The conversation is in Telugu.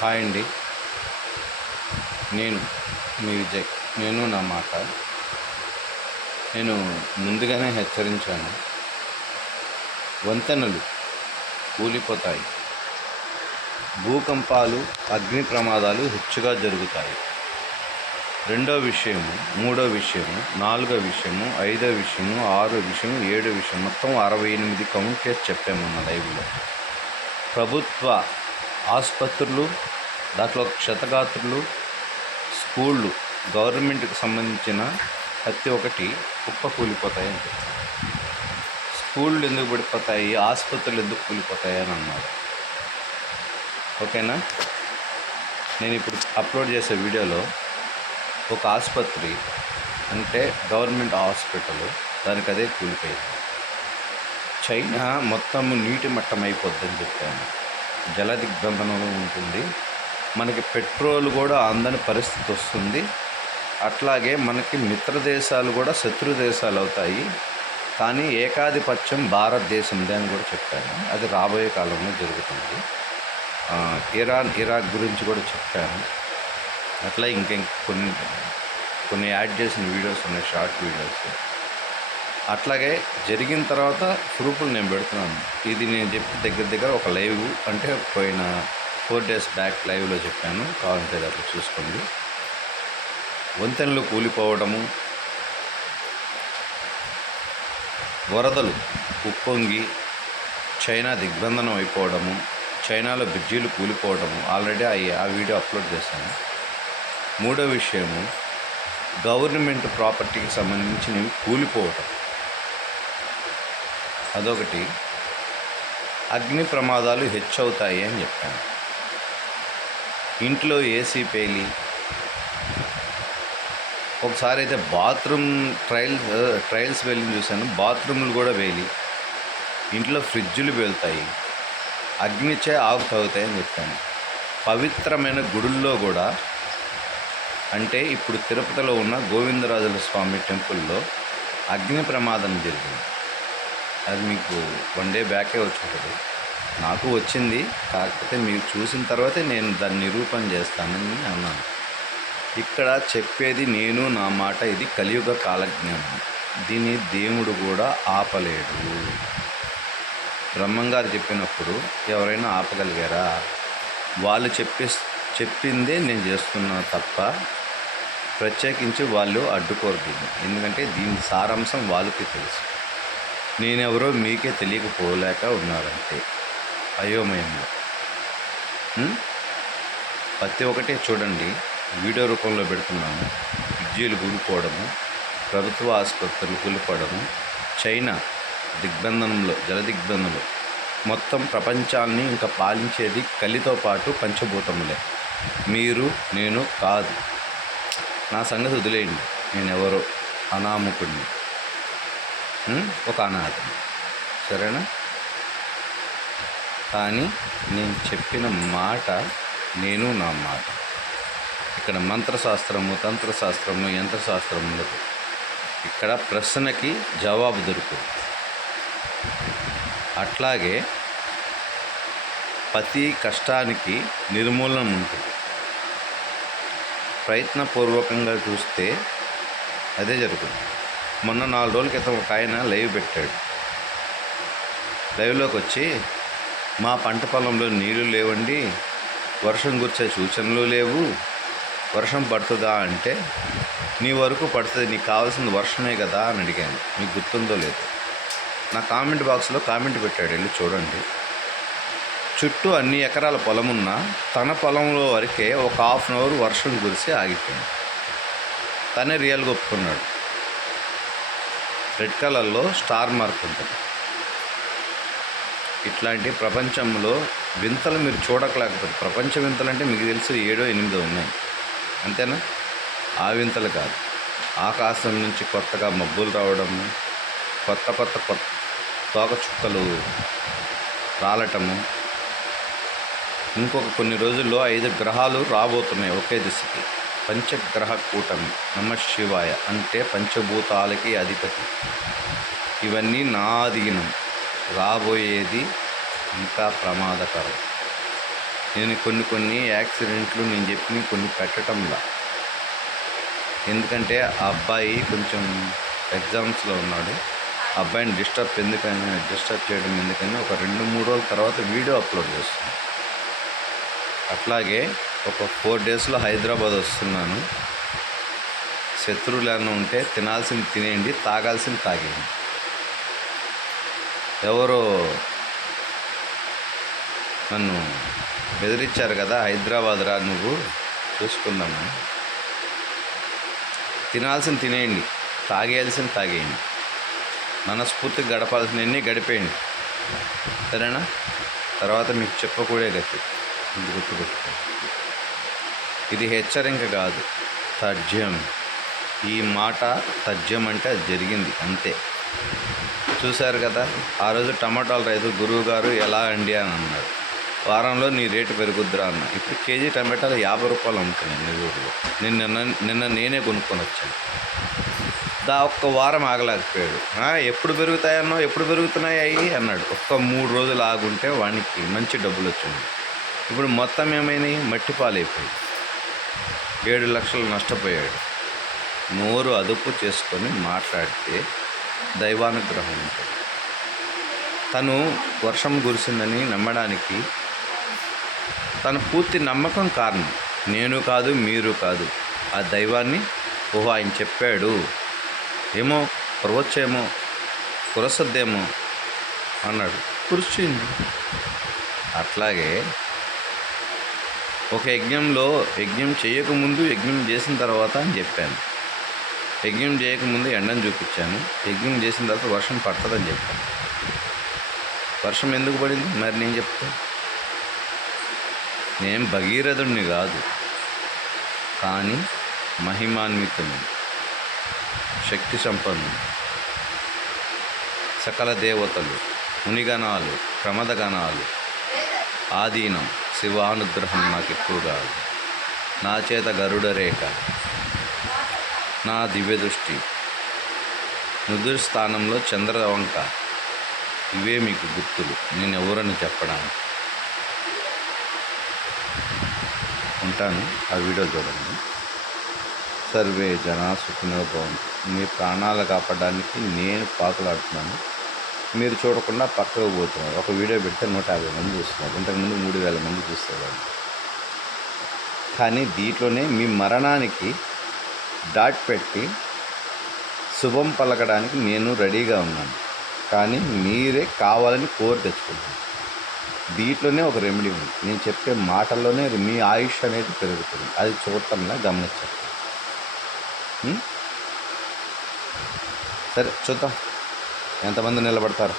హాయ్ అండి. నేను మీ విజయ్. నేను నా మాట నేను ముందుగానే హెచ్చరించాను. వంతెనలు కూలిపోతాయి, భూకంపాలు, అగ్ని ప్రమాదాలు హెచ్చుగా జరుగుతాయి. రెండో విషయము, మూడో విషయము, నాలుగో విషయము, ఐదో విషయము, ఆరో విషయము, ఏడో విషయం, మొత్తం 68 కౌంట్ చేసి చెప్పామన్న లైవ్లో. ప్రభుత్వ ఆసుపత్రులు, దాంట్లో క్షతగాత్రులు, స్కూళ్ళు, గవర్నమెంట్కి సంబంధించిన ప్రతి ఒక్కటి కుప్ప కూలిపోతాయని చెప్పారు. స్కూళ్ళు ఎందుకు పడిపోతాయి, ఆసుపత్రులు ఎందుకు కూలిపోతాయి అని అన్నారు. ఓకేనా? నేను ఇప్పుడు అప్లోడ్ చేసే వీడియోలో ఒక ఆసుపత్రి, అంటే గవర్నమెంట్ హాస్పిటల్, దానికి అదే కూలిపోయింది. చైనా మొత్తం నీటి మట్టం అయిపోద్దని చెప్పాను. జల దిగ్బంధనంలో ఉంటుంది. మనకి పెట్రోల్ కూడా అందని పరిస్థితి వస్తుంది. అట్లాగే మనకి మిత్ర దేశాలు కూడా శత్రు దేశాలు అవుతాయి. కానీ ఏకాధిపత్యం భారతదేశందే అని కూడా చెప్పాను. అది రాబోయే కాలంలో జరుగుతుంది. ఇరాన్, ఇరాక్ గురించి కూడా చెప్పాను. అట్లా కొన్ని యాడ్ చేసిన వీడియోస్ ఉన్నాయి, షార్ట్ వీడియోస్. అట్లాగే జరిగిన తర్వాత ప్రూఫ్లు నేను పెడుతున్నాను. ఇది నేను చెప్పి దగ్గర ఒక లైవ్, అంటే పోయిన 4 days బ్యాక్ లైవ్లో చెప్పాను. కావాలంటే అట్లా చూసుకోండి. వంతెనలు కూలిపోవడము, వరదలు ఉప్పొంగి చైనా దిగ్బంధనం అయిపోవడము, చైనాలో బ్రిడ్జీలు కూలిపోవడము, ఆల్రెడీ ఆ వీడియో అప్లోడ్ చేశాను. మూడో విషయము, గవర్నమెంట్ ప్రాపర్టీకి సంబంధించినవి కూలిపోవటం. అదొకటి. అగ్ని ప్రమాదాలు హెచ్చవుతాయి అని చెప్పాను. ఇంట్లో ఏసీ పేలి, ఒకసారి అయితే బాత్రూమ్ ట్రయల్స్ వెళ్ళి చూశాను. బాత్రూమ్లు కూడా వేలి, ఇంట్లో ఫ్రిడ్జులు వెళ్తాయి, అగ్నిచే ఆఫ్ అవుతాయని చెప్పాను. పవిత్రమైన గుడుల్లో కూడా, అంటే ఇప్పుడు తిరుపతిలో ఉన్న గోవిందరాజుల స్వామి టెంపుల్లో అగ్ని ప్రమాదం జరిగింది. అది మీకు 1 day బ్యాకే వచ్చి ఉంటుంది. నాకు వచ్చింది, కాకపోతే మీరు చూసిన తర్వాతే నేను దాన్ని నిరూపణ చేస్తానని అన్నాను. ఇక్కడ చెప్పేది నేను నా మాట. ఇది కలియుగ కాలజ్ఞానం. దీన్ని దేవుడు కూడా ఆపలేడు. బ్రహ్మంగారు చెప్పినప్పుడు ఎవరైనా ఆపగలిగారా? వాళ్ళు చెప్పిందే నేను చేస్తున్నా తప్ప ప్రత్యేకించి వాళ్ళు అడ్డుకోరు దీన్ని. ఎందుకంటే దీని సారాంశం వాళ్ళకి తెలుసు. నేనెవరో మీకే తెలియకపోలేక ఉన్నారంటే అయోమయంలో. ప్రతి ఒక్కటే చూడండి, వీడియో రూపంలో పెడుతున్నాను. బ్రిడ్జీలు కూలిపోవడము, ప్రభుత్వ ఆసుపత్రులు కూలిపోవడము, చైనా దిగ్బంధనంలో, జల దిగ్బంధంలో. మొత్తం ప్రపంచాన్ని ఇంకా పాలించేది కలితో పాటు పంచభూతములే. మీరు, నేను కాదు. నా సంగతి వదిలేయండి. నేనెవరో అనామకుడిని, ఒక అనాథని, సరేనా? కానీ నేను చెప్పిన మాట నేను నా మాట. ఇక్కడ మంత్రశాస్త్రము, తంత్రశాస్త్రము, యంత్రశాస్త్రము ఉండదు. ఇక్కడ ప్రశ్నకి జవాబు దొరుకుతుంది. అట్లాగే ప్రతి కష్టానికి నిర్మూలన ఉంటుంది. ప్రయత్నపూర్వకంగా చూస్తే అదే జరుగుతుంది. మొన్న 4 రోజుల క్రితం ఒక ఆయన లైవ్ పెట్టాడు. లైవ్లోకి వచ్చి, మా పంట పొలంలో నీళ్లు లేవండి, వర్షం కురిసే సూచనలు లేవు, వర్షం పడుతుందా అంటే, నీ వరకు పడుతుంది, నీకు కావాల్సింది వర్షమే కదా అని అడిగాను. మీకు గుర్తుందో లేదు? నా కామెంట్ బాక్స్లో కామెంట్ పెట్టాడు, వెళ్ళి చూడండి. చుట్టూ అన్ని ఎకరాల పొలం ఉన్నా తన పొలంలో వరకే ఒక 1/2 hour వర్షం కురిసి ఆగిపోయింది. తనే రియల్గా ఒప్పుకున్నాడు. రెడ్ కలర్లో స్టార్ మార్క్ ఉంటుంది. ఇట్లాంటి ప్రపంచంలో వింతలు మీరు చూడకలేకపోతే, ప్రపంచ వింతలు అంటే మీకు తెలుసు 7 or 8 ఉన్నాయి, అంతేనా? ఆ వింతలు కాదు. ఆకాశం నుంచి కొత్తగా మబ్బులు రావడము, కొత్త తోక చుక్కలు రాలటము, ఇంకొక కొన్ని రోజుల్లో 5 గ్రహాలు రాబోతున్నాయి ఒకే దిశకి. పంచగ్రహ కూటమి, నమశివాయ అంటే పంచభూతాలకి అధిపతి. ఇవన్నీ నా అధీనం. రాబోయేది ఇంకా ప్రమాదకరం. నేను కొన్ని యాక్సిడెంట్లు నేను చెప్పి కొన్ని పెట్టడంలా, ఎందుకంటే ఆ అబ్బాయి కొంచెం ఎగ్జామ్స్లో ఉన్నాడు. ఆ అబ్బాయిని డిస్టర్బ్ చేయడం ఎందుకని ఒక 2-3 రోజుల తర్వాత వీడియో అప్లోడ్ చేస్తున్నాను. అట్లాగే ఒక 4 డేస్లో హైదరాబాద్ వస్తున్నాను. శత్రువులు ఏమైనా ఉంటే తినాల్సింది తినేయండి, తాగాల్సింది తాగేయండి. ఎవరో నన్ను బెదిరించారు కదా, హైదరాబాద్ రా నువ్వు చూసుకుందామని. తినాల్సింది తినేయండి, తాగేయాల్సింది తాగేయండి, మనస్ఫూర్తిగా గడపాల్సినవన్నీ గడిపేయండి, సరేనా? తర్వాత మీకు చెప్పకూడే గతి. ఇది గుర్తుపెట్టుకో. ఇది హెచ్చరిక కాదు, తథ్యం. ఈ మాట తథ్యం అంటే అది జరిగింది అంతే. చూశారు కదా, ఆ రోజు టమాటాల రైతు గురువు గారు ఎలా అండి అని అన్నాడు. వారంలో నీ రేటు పెరుగుద్దురా అన్న. ఇప్పుడు కేజీ టమాటాలు 50 రూపాయలు అమ్ముతున్నాయి నెల్లూరులో. నిన్న నేనే కొనుక్కొని వచ్చాను. ఒక్క వారం ఆగలేకపోయాడు. ఎప్పుడు పెరుగుతాయన్నో, ఎప్పుడు పెరుగుతున్నాయి అయ్యి అన్నాడు. ఒక్క 3 రోజులు ఆగుంటే వానికి మంచి డబ్బులు వచ్చింది. ఇప్పుడు మొత్తం ఏమైనాయి, మట్టి పాలైపోయి 7 లక్షలు నష్టపోయాడు. నోరు అదుపు చేసుకొని మాట్లాడితే దైవానుగ్రహం ఉంటుంది. తను వర్షం కురిసిందని నమ్మడానికి తన పూర్తి నమ్మకం కారణం. నేను కాదు, మీరు కాదు, ఆ దైవాన్ని. ఓహో ఆయన చెప్పాడు, ఏమో కురవచ్చేమో, కురసద్దేమో అన్నాడు, కురిచింది. అట్లాగే ఒక యజ్ఞం చేయకముందు, యజ్ఞం చేసిన తర్వాత అని చెప్పాను. యజ్ఞం చేయకముందు ఎండను చూపించాను, యజ్ఞం చేసిన తర్వాత వర్షం పడుతుందని చెప్పాను. వర్షం ఎందుకు పడింది మరి నేను చెప్తాను. నేను భగీరథుడిని కాదు, కానీ మహిమాన్వితుని, శక్తి సంపన్నుడు. సకల దేవతలు, మునిగణాలు, ప్రమదగణాలు ఆధీనం, శివానుగ్రహం నాకు ఎక్కువ కాదు. నా చేత గరుడ రేఖ, నా దివ్య దృష్టి, నుదురు స్థానంలో చంద్రవంక, ఇవే మీకు గుర్తులు. నేను ఎవరని చెప్పడానికి. ఉంటాను. ఆ వీడియో చూడండి. సర్వే జనా సుఖినో భవంతు. మీ ప్రాణాలు కాపాడడానికి నేను పాకులాడుతున్నాను, మీరు చూడకుండా పక్కకు పోతున్నారు. ఒక వీడియో పెడితే 150 మంది చూస్తున్నారు. ఇంతకుముందు 3000 మంది చూసేవాళ్ళు. కానీ దీంట్లోనే మీ మరణానికి డాట్ పెట్టి శుభం పలకడానికి నేను రెడీగా ఉన్నాను. కానీ మీరే కావాలని కోరి తెచ్చుకుంటున్నారు. దీంట్లోనే ఒక రెమెడీ ఉంది. నేను చెప్పే మాటల్లోనే మీ ఆయుష్ అనేది పెరుగుతుంది. అది చూడటంలా గమనించండి. సరే చూద్దాం ఎంతమంది నిలబడతారు.